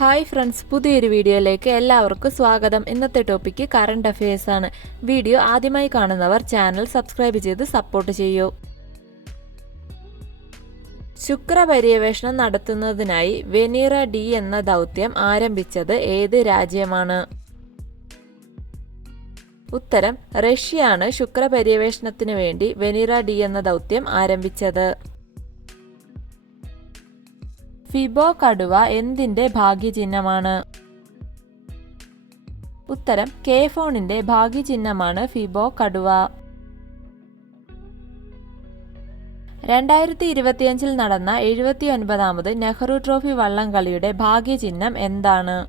Hi friends പുതിയൊരു വീഡിയോയിലേക്ക് എല്ലാവർക്കും സ്വാഗതം. ഇന്നത്തെ ടോപ്പിക്ക് കറണ്ട് അഫയേഴ്സ് ആണ്. വീഡിയോ ആദ്യമായി കാണുന്നവർ ചാനൽ സബ്സ്ക്രൈബ് ചെയ്ത് സപ്പോർട്ട് ചെയ്യൂ. ശുക്ര പര്യവേഷണം നടത്തുന്നതിനായി വെനീറ ഡി എന്ന ദൗത്യം ആരംഭിച്ചത് ഏത് രാജ്യമാണ്? ഉത്തരം റഷ്യയാണ് ശുക്ര പര്യവേഷണത്തിനു വേണ്ടി വെനീറ ഡി എന്ന ദൗത്യം ആരംഭിച്ചത്. ഫിബോ കടുവ എന്തിന്റെ ഭാഗ്യചിഹ്നമാണ്? ഉത്തരം കെ ഫോണിന്റെ ഭാഗ്യചിഹ്നമാണ് ഫിബോ കടുവ. രണ്ടായിരത്തി ഇരുപത്തിയഞ്ചിൽ നടന്ന എഴുപത്തി ഒൻപതാമത് നെഹ്റു ട്രോഫി വള്ളംകളിയുടെ ഭാഗ്യചിഹ്നം എന്താണ്?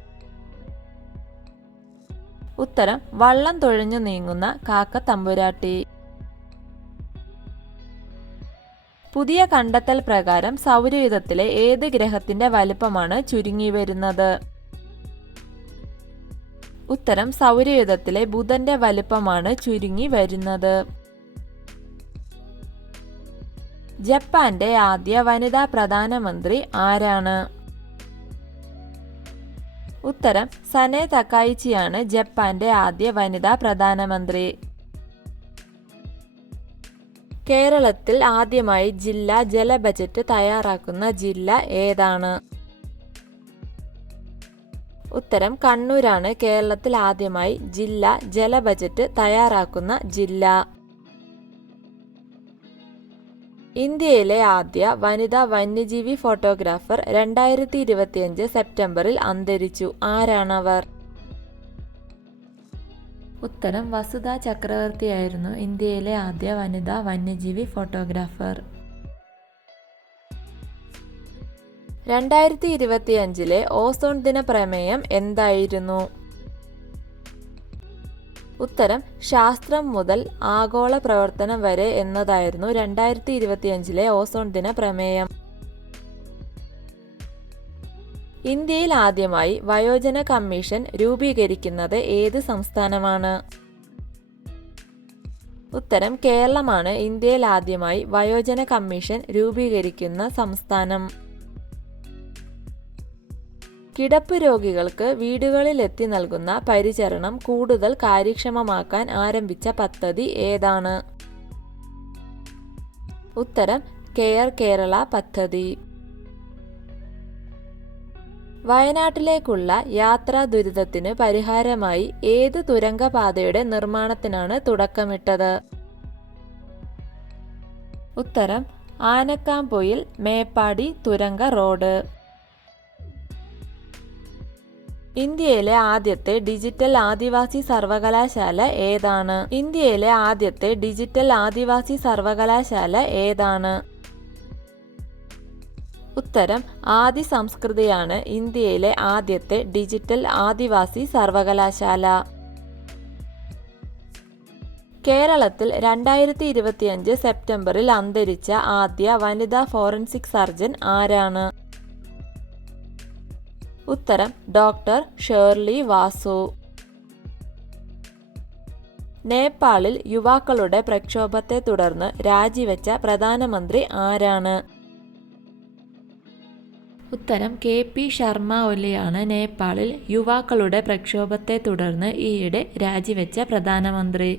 ഉത്തരം വള്ളം തുഴഞ്ഞു നീങ്ങുന്ന കാക്ക തമ്പുരാട്ടി. പുതിയ കണ്ടെത്തൽ പ്രകാരം സൗരയുധത്തിലെ ഏത് ഗ്രഹത്തിന്റെ വലുപ്പമാണ് ചുരുങ്ങി വരുന്നത് ഉത്തരം സൗരയുധത്തിലെ ബുധന്റെ വലുപ്പമാണ് ചുരുങ്ങി വരുന്നത് ജപ്പാന്റെ ആദ്യ വനിതാ പ്രധാനമന്ത്രി ആരാണ്? ഉത്തരം സനെ തക്കായിച്ചിയാണ് ജപ്പാന്റെ ആദ്യ വനിതാ പ്രധാനമന്ത്രി. കേരളത്തിൽ ആദ്യമായി ജില്ലാ ജല ബജറ്റ് തയ്യാറാക്കുന്ന ജില്ല ഏതാണ്? ഉത്തരം കണ്ണൂരാണ് കേരളത്തിൽ ആദ്യമായി ജില്ലാ ജല ബജറ്റ് തയ്യാറാക്കുന്ന ജില്ല. ഇന്ത്യയിലെ ആദ്യ വനിതാ വന്യജീവി ഫോട്ടോഗ്രാഫർ രണ്ടായിരത്തി ഇരുപത്തിയഞ്ച് സെപ്റ്റംബറിൽ അന്തരിച്ചു. ആരാണവർ? ഉത്തരം വസുധ ചക്രവർത്തിയായിരുന്നു ഇന്ത്യയിലെ ആദ്യ വനിതാ വന്യജീവി ഫോട്ടോഗ്രാഫർ. രണ്ടായിരത്തി ഇരുപത്തിയഞ്ചിലെ ഓസോൺ ദിന പ്രമേയം എന്തായിരുന്നു? ഉത്തരം ശാസ്ത്രം മുതൽ ആഗോള പ്രവർത്തനം വരെ എന്നതായിരുന്നു രണ്ടായിരത്തി ഇരുപത്തിയഞ്ചിലെ ഓസോൺ ദിന പ്രമേയം ഇന്ത്യയിൽ ആദ്യമായി വയോജന കമ്മീഷൻ രൂപീകരിക്കുന്നത് ഏത് സംസ്ഥാനമാണ്? ഉത്തരം കേരളമാണ് ഇന്ത്യയിൽ ആദ്യമായി വയോജന കമ്മീഷൻ രൂപീകരിക്കുന്ന സംസ്ഥാനം. കിടപ്പ് രോഗികൾക്ക് വീടുകളിലെത്തി നൽകുന്ന പരിചരണം കൂടുതൽ കാര്യക്ഷമമാക്കാൻ ആരംഭിച്ച പദ്ധതി ഏതാണ്? ഉത്തരം കെയർ കേരള പദ്ധതി. വയനാട്ടിലേക്കുള്ള യാത്രാ ദുരിതത്തിന് പരിഹാരമായി ഏത് തുരങ്കപാതയുടെ നിർമ്മാണത്തിനാണ് തുടക്കമിട്ടത്? ഉത്തരം ആനക്കാംപൊയിൽ മേപ്പാടി തുരങ്ക റോഡ്. ഇന്ത്യയിലെ ആദ്യത്തെ ഡിജിറ്റൽ ആദിവാസി സർവകലാശാല ഏതാണ്? ഇന്ത്യയിലെ ആദ്യത്തെ ഡിജിറ്റൽ ആദിവാസി സർവകലാശാല ഏതാണ്? ഉത്തരം ആദി സംസ്കൃതിയാണ് ഇന്ത്യയിലെ ആദ്യത്തെ ഡിജിറ്റൽ ആദിവാസി സർവകലാശാല. കേരളത്തിൽ രണ്ടായിരത്തി ഇരുപത്തിയഞ്ച് സെപ്റ്റംബറിൽ അന്തരിച്ച ആദ്യ വനിതാ ഫോറൻസിക് സർജൻ ആരാണ്? ഉത്തരം ഡോക്ടർ ഷേർലി വാസു. നേപ്പാളിൽ യുവാക്കളുടെ പ്രക്ഷോഭത്തെ തുടർന്ന് രാജിവെച്ച പ്രധാനമന്ത്രി ആരാണ്? ഉത്തരം കെ പി ശർമ്മ ഒലിയാണ് നേപ്പാളിൽ യുവാക്കളുടെ പ്രക്ഷോഭത്തെ തുടർന്ന് ഈയിടെ രാജിവെച്ച പ്രധാനമന്ത്രി.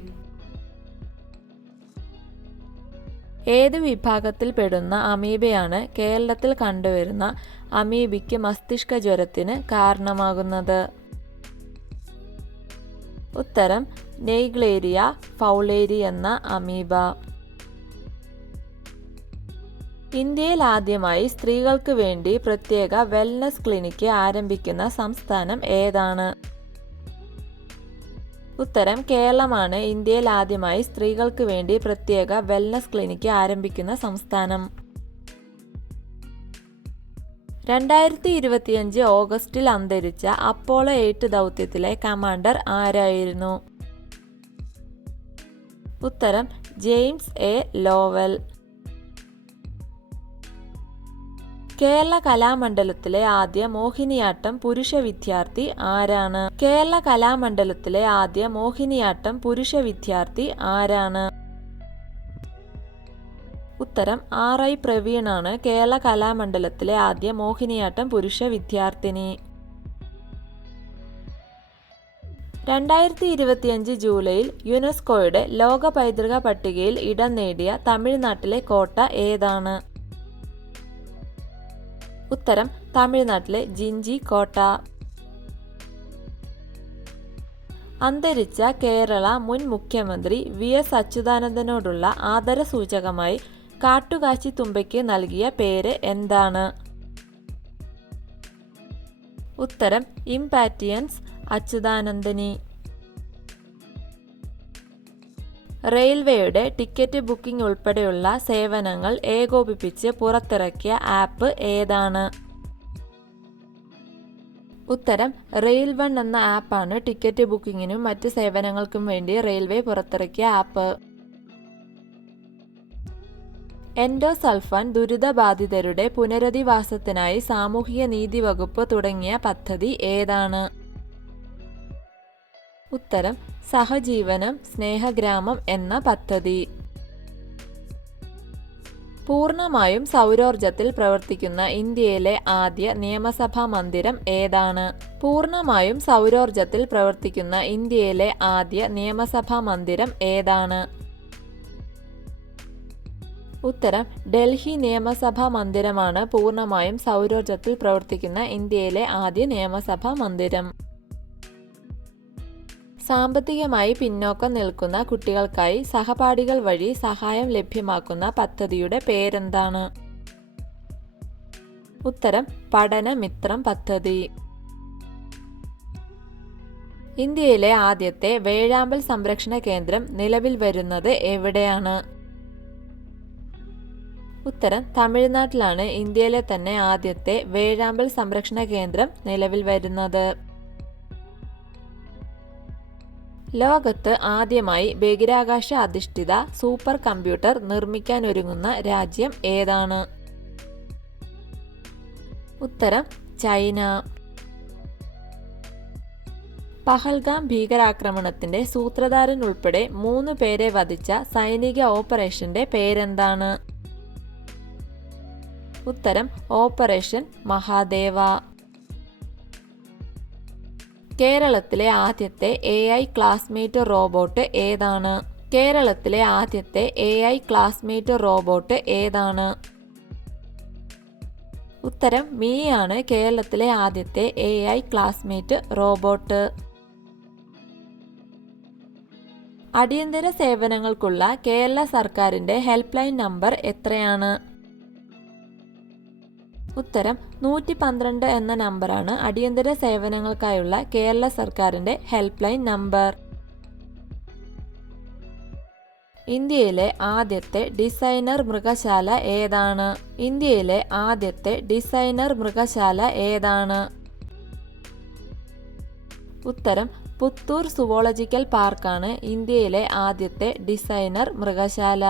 ഏത് വിഭാഗത്തിൽപ്പെടുന്ന അമീബയാണ് കേരളത്തിൽ കണ്ടുവരുന്ന അമീബിക്ക് മസ്തിഷ്ക ജ്വരത്തിന് കാരണമാകുന്നത്? ഉത്തരം നെയ്ഗ്ലേരിയ ഫൗളേരി എന്ന അമീബ. ഇന്ത്യയിൽ ആദ്യമായി സ്ത്രീകൾക്ക് വേണ്ടി പ്രത്യേക വെൽനസ് ക്ലിനിക്ക് ആരംഭിക്കുന്ന സംസ്ഥാനം ഏതാണ്? ഉത്തരം കേരളമാണ്. ഇന്ത്യയിൽ ആദ്യമായി സ്ത്രീകൾക്ക് വേണ്ടി പ്രത്യേക വെൽനസ് ക്ലിനിക്ക് ആരംഭിക്കുന്ന സംസ്ഥാനം. രണ്ടായിരത്തി ഇരുപത്തിയഞ്ച് ഓഗസ്റ്റിൽ അന്തരിച്ച അപ്പോളോ എയ്റ്റ് ദൗത്യത്തിലെ കമാൻഡർ ആരായിരുന്നു? ഉത്തരം ജെയിംസ് എ. ലോവൽ. കേരള കലാമണ്ഡലത്തിലെ ആദ്യ മോഹിനിയാട്ടം പുരുഷ വിദ്യാർത്ഥി ആരാണ്? കേരള കലാമണ്ഡലത്തിലെ ആദ്യ മോഹിനിയാട്ടം പുരുഷ വിദ്യാർത്ഥി ആരാണ്? ഉത്തരം ആർ ഐ പ്രവീണാണ് കേരള കലാമണ്ഡലത്തിലെ ആദ്യ മോഹിനിയാട്ടം പുരുഷ വിദ്യാർത്ഥിനി. രണ്ടായിരത്തി ഇരുപത്തിയഞ്ച് ജൂലൈയിൽ യുനെസ്കോയുടെ ലോക പൈതൃക പട്ടികയിൽ ഇടം നേടിയ തമിഴ്നാട്ടിലെ കോട്ട ഏതാണ്? ഉത്തരം തമിഴ്നാട്ടിലെ ജിഞ്ചി കോട്ട. അന്തരിച്ച കേരള മുൻ മുഖ്യമന്ത്രി വി എസ് അച്യുതാനന്ദനോടുള്ള ആദരസൂചകമായി കാട്ടുകാച്ചി തുമ്പയ്ക്ക് നൽകിയ പേര് എന്താണ്? ഉത്തരം ഇംപാറ്റിയൻസ് അച്യുതാനന്ദനി. റെയിൽവേയുടെ ടിക്കറ്റ് ബുക്കിംഗ് ഉൾപ്പെടെയുള്ള സേവനങ്ങൾ ഏകോപിപ്പിച്ച് പുറത്തിറക്കിയ ആപ്പ് ഏതാണ്? ഉത്തരം റെയിൽ വൺ എന്ന ആപ്പാണ് ടിക്കറ്റ് ബുക്കിങ്ങിനും മറ്റ് സേവനങ്ങൾക്കും വേണ്ടി റെയിൽവേ പുറത്തിറക്കിയ ആപ്പ്. എൻഡോസൾഫാൻ ദുരിതബാധിതരുടെ പുനരധിവാസത്തിനായി സാമൂഹിക നീതി വകുപ്പ് തുടങ്ങിയ പദ്ധതി ഏതാണ്? ഉത്തരം സഹജീവനം സ്നേഹഗ്രാമം എന്ന പദ്ധതി. പൂർണമായും സൗരോർജത്തിൽ പ്രവർത്തിക്കുന്ന ഇന്ത്യയിലെ ആദ്യ നിയമസഭാ മന്ദിരം ഏതാണ്? പൂർണമായും സൗരോർജത്തിൽ പ്രവർത്തിക്കുന്ന ഇന്ത്യയിലെ ആദ്യ നിയമസഭാ മന്ദിരം ഏതാണ്? ഉത്തരം ഡൽഹി നിയമസഭാ മന്ദിരമാണ് പൂർണമായും സൗരോർജത്തിൽ പ്രവർത്തിക്കുന്ന ഇന്ത്യയിലെ ആദ്യ നിയമസഭാ മന്ദിരം. സാമ്പത്തികമായി പിന്നോക്കം നിൽക്കുന്ന കുട്ടികൾക്കായി സഹപാഠികൾ വഴി സഹായം ലഭ്യമാക്കുന്ന പദ്ധതിയുടെ പേരെന്താണ്? ഉത്തരം പഠനമിത്രം പദ്ധതി. ഇന്ത്യയിലെ ആദ്യത്തെ വേഴാമ്പൽ സംരക്ഷണ കേന്ദ്രം നിലവിൽ വരുന്നത് എവിടെയാണ്? ഉത്തരം തമിഴ്നാട്ടിലാണ് ഇന്ത്യയിലെ തന്നെ ആദ്യത്തെ വേഴാമ്പൽ സംരക്ഷണ കേന്ദ്രം നിലവിൽ വരുന്നത്. ലോകത്ത് ആദ്യമായി ബഹിരാകാശ അധിഷ്ഠിത സൂപ്പർ കമ്പ്യൂട്ടർ നിർമ്മിക്കാൻ ഒരുങ്ങുന്ന രാജ്യം ഏതാണ്? ഉത്തരം ചൈന. പഹൽഗാം ഭീകരാക്രമണത്തിന്റെ സൂത്രധാരൻ ഉൾപ്പെടെ മൂന്ന് പേരെ വധിച്ച സൈനിക ഓപ്പറേഷന്റെ പേരെന്താണ്? ഉത്തരം ഓപ്പറേഷൻ മഹാദേവ. കേരളത്തിലെ ആദ്യത്തെ എ ഐ ക്ലാസ്മേറ്റ് റോബോട്ട് ഏതാണ്? കേരളത്തിലെ ആദ്യത്തെ എ ഐ ക്ലാസ്മേറ്റ് റോബോട്ട് ഏതാണ്? ഉത്തരം മീ ആണ് കേരളത്തിലെ ആദ്യത്തെ എ ഐ ക്ലാസ്മേറ്റ് റോബോട്ട് അടിയന്തര സേവനങ്ങൾക്കുള്ള കേരള സർക്കാരിന്റെ ഹെൽപ്പ് ലൈൻ നമ്പർ എത്രയാണ്? ഉത്തരം നൂറ്റി പന്ത്രണ്ട് എന്ന നമ്പറാണ് അടിയന്തര സേവനങ്ങൾക്കായുള്ള കേരള സർക്കാരിന്റെ ഹെൽപ്പ് ലൈൻ നമ്പർ. ഇന്ത്യയിലെ ആദ്യത്തെ ഡിസൈനർ മൃഗശാല ഏതാണ്? ഇന്ത്യയിലെ ആദ്യത്തെ ഡിസൈനർ മൃഗശാല ഏതാണ്? ഉത്തരം പുത്തൂർ സുവോളജിക്കൽ പാർക്കാണ് ഇന്ത്യയിലെ ആദ്യത്തെ ഡിസൈനർ മൃഗശാല.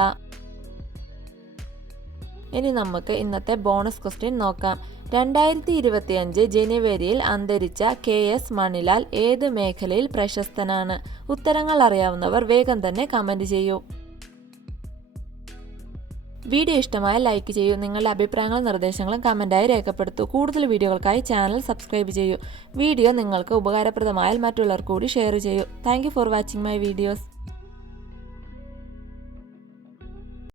ഇനി നമുക്ക് ഇന്നത്തെ ബോണസ് ക്വസ്റ്റ്യൻ നോക്കാം. രണ്ടായിരത്തി ഇരുപത്തിയഞ്ച് ജനുവരിയിൽ അന്തരിച്ച കെ എസ് മണിലാൽ ഏത് മേഖലയിൽ പ്രശസ്തനാണ്? ഉത്തരങ്ങൾ അറിയാവുന്നവർ വേഗം തന്നെ കമന്റ് ചെയ്യൂ. വീഡിയോ ഇഷ്ടമായ ലൈക്ക് ചെയ്യൂ. നിങ്ങളുടെ അഭിപ്രായങ്ങളും നിർദ്ദേശങ്ങളും കമന്റായി രേഖപ്പെടുത്തൂ. കൂടുതൽ വീഡിയോകൾക്കായി ചാനൽ സബ്സ്ക്രൈബ് ചെയ്യൂ. വീഡിയോ നിങ്ങൾക്ക് ഉപകാരപ്രദമായാൽ മറ്റുള്ളവർ കൂടി ഷെയർ ചെയ്യൂ. Thank for watching my videos